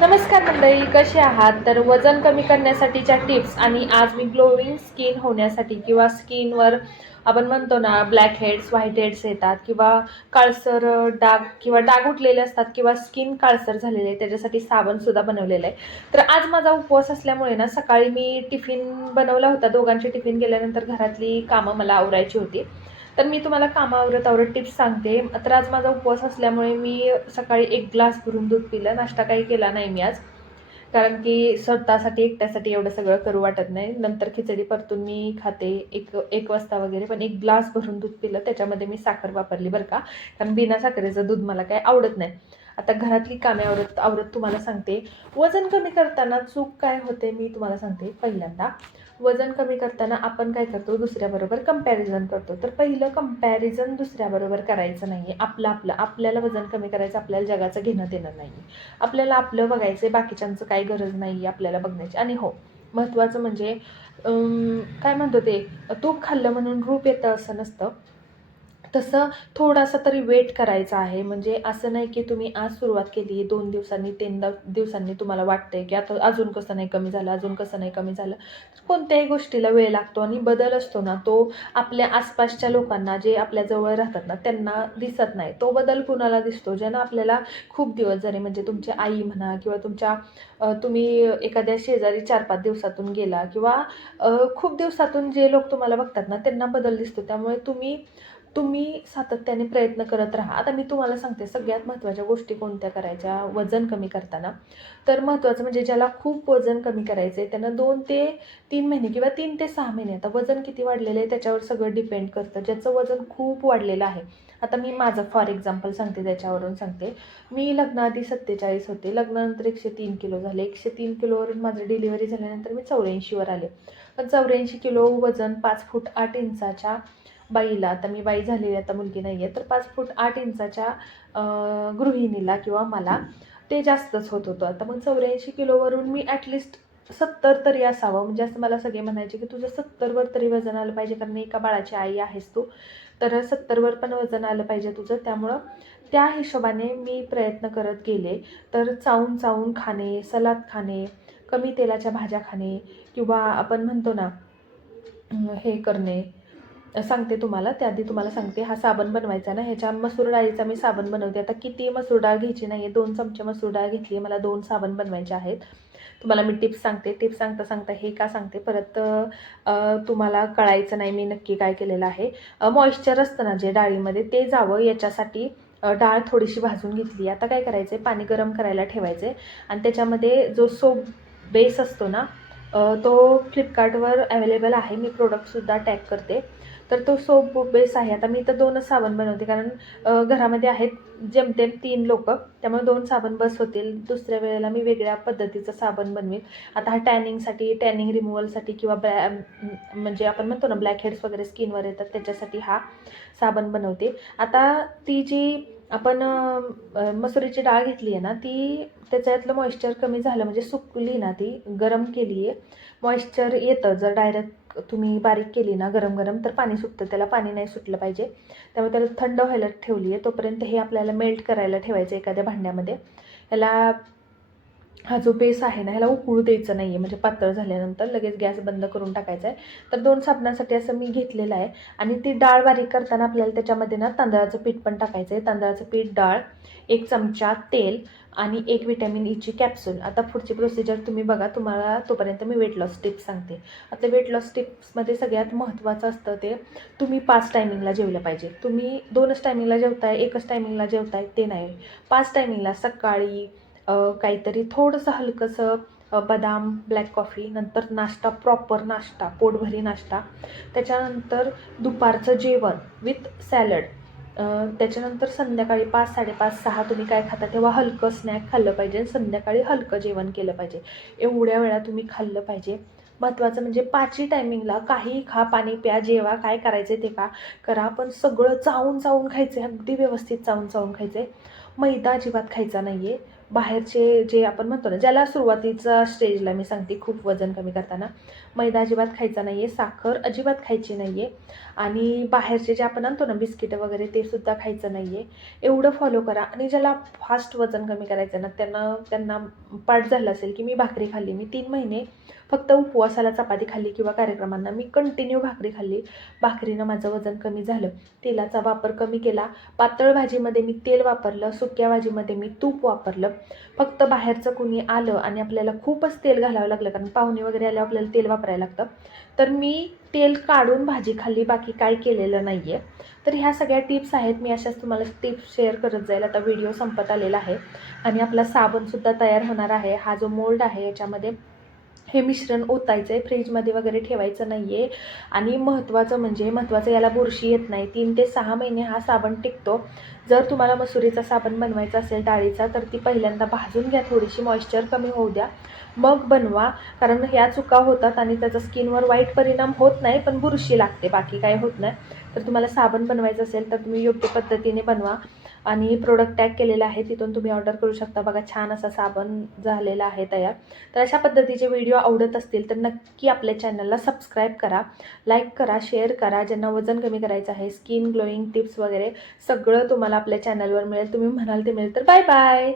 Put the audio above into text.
नमस्कार मंडळी कसे आहात? तर वजन कमी करण्यासाठीच्या टिप्स आणि आज मी ग्लोविंग स्किन होण्यासाठी किंवा स्किनवर आपण म्हणतो ना ब्लॅक हेड्स व्हाईट हेड्स येतात किंवा काळसर डाग किंवा डाग उठलेले असतात किंवा स्किन काळसर झालेले आहे त्याच्यासाठी साबणसुद्धा बनवलेलं आहे. तर आज माझा उपवास असल्यामुळे ना सकाळी मी टिफिन बनवला होता. दोघांचे टिफिन गेल्यानंतर घरातली कामं मला आवरायची होती. तर मी तुम्हाला कामावरत आवरत टिप्स सांगते. तर आज माझा उपवास असल्यामुळे मी सकाळी एक ग्लास भरून दूध पिलं. नाश्ता काही केला नाही मी आज. कारण की स्वतःसाठी एकट्यासाठी एवढं सगळं करू वाटत नाही. नंतर खिचडी परतून मी खाते. एक एक वाजता वगैरे पण एक ग्लास भरून दूध पिलं. त्याच्यामध्ये मी साखर वापरली बरं का. कारण बिना साखरेचं दूध मला काही आवडत नाही. आता घरातली कामे आवरत आवरत तुम्हाला सांगते. वजन कमी करताना चूक काय होते मी तुम्हाला सांगते पहिल्यांदा. वजन कमी करताना आपण काय करतो? दुसऱ्याबरोबर कंपॅरिझन करतो. तर पहिलं कंपॅरिझन दुसऱ्याबरोबर करायचं नाही आहे आपलं आपलं. आपल्याला वजन कमी करायचं आपल्याला जगाचं घेणं देणं नाही आपल्याला आपलं बघायचं आहे बाकीच्यांचं काही गरज नाही आहे आपल्याला बघण्याची. आणि हो महत्त्वाचं म्हणजे काय म्हणतो ते? तूप खाल्लं म्हणून रूप येतं असं नसतं. तसं थोडासा तरी वेट करायचा आहे. म्हणजे असं नाही की तुम्ही आज सुरुवात केली दोन दिवसांनी तीन दिवसांनी तुम्हाला वाटतंय की आता अजून कसं नाही कमी झालं अजून कसं नाही कमी झालं. कोणत्याही गोष्टीला वेळ लागतो आणि बदल असतो ना तो आपल्या आसपासच्या लोकांना जे आपल्या जवळ राहतात ना त्यांना दिसत नाही. तो बदल कुणाला दिसतो? ज्यांना आपल्याला खूप दिवस झाले म्हणजे तुमची आई म्हणा किंवा तुमच्या तुम्ही एखाद्या शेजारी चार पाच दिवसातून गेला किंवा खूप दिवसातून जे लोक तुम्हाला बघतात ना त्यांना बदल दिसतो. त्यामुळे तुम्ही तुम्ही सातत्याने प्रयत्न करत राहा. आता मी तुम्हाला सांगते सगळ्यात महत्त्वाच्या गोष्टी कोणत्या करायच्या? वजन कमी करताना. तर महत्त्वाचं म्हणजे ज्याला खूप वजन कमी करायचं आहे त्यांना दोन ते तीन महिने किंवा तीन ते सहा महिने आता वजन किती वाढलेलं आहे त्याच्यावर सगळं डिपेंड करतं. ज्याचं वजन खूप वाढलेलं आहे. आता मी माझं फॉर एक्झाम्पल सांगते त्याच्यावरून सांगते. मी लग्नाआधी सत्तेचाळीस होते. लग्नानंतर एकशे तीन किलो झाले. एकशे तीन किलोवरून माझं डिलिव्हरी झाल्यानंतर मी चौऱ्याऐंशीवर आले. पण चौऱ्याऐंशी किलो वजन पाच फूट आठ इंचाच्या बाईला आता मी बाई झालेली आता मुलगी नाही आहे तर पाच फूट आठ इंचाच्या गृहिणीला किंवा मला ते जास्तच होत होतं. आता मग चौऱ्याऐंशी किलोवरून मी ॲटलिस्ट सत्तर तरी असावं. म्हणजे असं मला सगळे म्हणायचे की तुझं सत्तरवर तरी वजन आलं पाहिजे कारण एका बाळाची आई आहेस तू. तर सत्तरवर पण वजन आलं पाहिजे तुझं. त्यामुळं त्या हिशोबाने मी प्रयत्न करत गेले. तर चावून चावून खाणे सलाद खाणे कमी तेलाच्या भाज्या खाणे किंवा आपण म्हणतो ना हे करणे सांगते तुम्हाला. त्याआधी तुम्हाला सांगते हा साबण बनवायचा ना ह्याच्या मसूर डाळीचा मी साबण बनवते. आता किती मसूर डाळ घ्यायची नाही आहे दोन चमचे मसूर डाळ घेतली आहे मला दोन साबण बनवायचे आहेत. तुम्हाला मी टिप्स सांगते. टिप्स सांगता सांगता हे का सांगते परत तुम्हाला कळायचं नाही मी नक्की काय केलेलं आहे. मॉइश्चर असतं ना जे डाळीमध्ये ते जावं याच्यासाठी डाळ थोडीशी भाजून घेतली. आता काय करायचं आहे पाणी गरम करायला ठेवायचं आहे आणि त्याच्यामध्ये जो सोप बेस असतो ना तो फ्लिपकार्टवर अवेलेबल आहे. मी प्रोडक्टसुद्धा टॅग करते. तर तो सोप बेस आहे. आता मी तर दोनच साबण बनवते. कारण घरामध्ये आहेत जमतेम तीन लोक. त्यामुळे दोन साबण बस होतील. दुसऱ्या वेळेला मी वेगळ्या पद्धतीचं साबण बनवेन. आता हा टॅनिंगसाठी टॅनिंग रिमूव्हलसाठी किंवा ब्लॅ म्हणजे आपण म्हणतो ना ब्लॅक हेड्स वगैरे स्किनवर येतात त्याच्यासाठी हा साबण बनवते. आता ती जी आपण मसुरीची डाळ घेतली आहे ना ती त्याच्यातलं मॉइश्चर कमी झालं म्हणजे सुकली ना ती गरम केली आहे मॉइश्चर येतं जर डायरेक्ट तुम्ही बारीक केली ना गरम गरम तर पाणी सुटतं. त्याला पाणी नाही सुटलं पाहिजे. त्यामुळे त्याला थंड व्हायला ठेवली आहे तोपर्यंत हे आपल्याला मेल्ट करायला ठेवायचं एखाद्या भांड्यामध्ये. ह्याला हा जो बेस आहे ना ह्याला उकळू द्यायचं नाही आहे म्हणजे पातळ झाल्यानंतर लगेच गॅस बंद करून टाकायचा आहे. तर दोन साबणासाठी असं मी घेतलेलं आहे. आणि ती डाळ बारीक करताना आपल्याला त्याच्यामध्ये ना तांदळाचं पीठ पण टाकायचं आहे. तांदळाचं पीठ डाळ एक चमचा तेल आणि एक विटॅमिन ईची e कॅप्सूल. आता पुढची प्रोसिजर तुम्ही बघा. तुम्हाला तोपर्यंत मी वेट लॉस टिप्स सांगते. आता वेट लॉस टिप्समध्ये सगळ्यात महत्त्वाचं असतं ते तुम्ही पाच टायमिंगला जेवलं पाहिजे. तुम्ही दोनच टायमिंगला जेवताय एकच टायमिंगला जेवताय ते नाही. पाच टायमिंगला सकाळी काहीतरी थोडंसं हलकंसं बदाम ब्लॅक कॉफी नंतर नाश्ता प्रॉपर नाश्ता पोटभरी नाश्ता. त्याच्यानंतर दुपारचं जेवण विथ सॅलड त्याच्यानंतर संध्याकाळी पाच साडेपाच सहा तुम्ही काय खाता तेव्हा हलकं स्नॅक खाल्लं पाहिजे आणि संध्याकाळी हलकं जेवण केलं पाहिजे. एवढ्या वेळा तुम्ही खाल्लं पाहिजे. महत्त्वाचं म्हणजे पाचही टायमिंगला काही खा पाणी प्या जेवा काय करायचं ते का करा पण सगळं चावून चावून खायचं आहे अगदी व्यवस्थित चावून चावून खायचं आहे मैदा अजिबात खायचा नाही आहे बाहेरचे जे आपण म्हणतो ना ज्याला सुरुवातीचा स्टेजला मी सांगते खूप वजन कमी करताना. मैदा अजिबात खायचा नाही आहे साखर अजिबात खायची नाही आहे आणि बाहेरचे जे आपण आणतो ना बिस्किटं वगैरे ते सुद्धा खायचं नाही आहे एवढं फॉलो करा. आणि ज्याला फास्ट वजन कमी करायचं ना त्यांना त्यांना पाठ झालं असेल की मी भाकरी खाल्ली मी तीन महिने फक्त उपवासाला चपाती खाल्ली किंवा कार्यक्रमांना मी कंटिन्यू भाकरी खाल्ली. भाकरीनं माझं वजन कमी झालं. तेलाचा वापर कमी केला. पातळ भाजीमध्ये मी तेल वापरलं सुक्या भाजीमध्ये मी तूप वापरलं. फक्त बाहेरचं कुणी आलं आणि आपल्याला खूपच तेल घालावं लागलं कारण पाहुणे वगैरे आल्यावर आपल्याला तेल वापरायला लागतं तर मी तेल काढून भाजी खाल्ली बाकी काय केलेलं नाही आहे तर ह्या सगळ्या टिप्स आहेत मी अशाच तुम्हाला टिप्स शेअर करत जाईल. आता व्हिडिओ संपत आलेला आहे आणि आपला साबणसुद्धा तयार होणार आहे. हा जो मोल्ड आहे याच्यामध्ये हे मिश्रण ओतायचं आहे फ्रीजमध्ये वगैरे ठेवायचं नाही आहे आणि महत्त्वाचं म्हणजे महत्त्वाचं याला बुरशी येत नाही. तीन ते सहा महिने हा साबण टिकतो. जर तुम्हाला मसुरीचा साबण बनवायचा असेल डाळीचा तर ती पहिल्यांदा भाजून घ्या. थोडीशी मॉइश्चर कमी होऊ द्या. मग बनवा. कारण ह्या चुका होतात आणि त्याचा स्किनवर वाईट परिणाम होत नाही पण बुरशी लागते. बाकी काय होत नाही. तर तुम्हाला साबण बनवायचं असेल तर तुम्ही योग्य पद्धतीने बनवा. आणि प्रोडक्ट टॅग केलेला आहे तिथून तुम्ही ऑर्डर करू शकता. बघा छान असा साबण झालेला आहे तयार. तर अशा पद्धतीचे व्हिडिओ आवडत असतील तर नक्की आपल्या चॅनलला सबस्क्राईब करा लाईक करा शेअर करा. ज्यांना वजन कमी करायचं आहे स्किन ग्लोईंग टिप्स वगैरे सगळं तुम्हाला आपल्या चॅनलवर मिळेल. तुम्ही म्हणाल ते मिळेल तर बाय बाय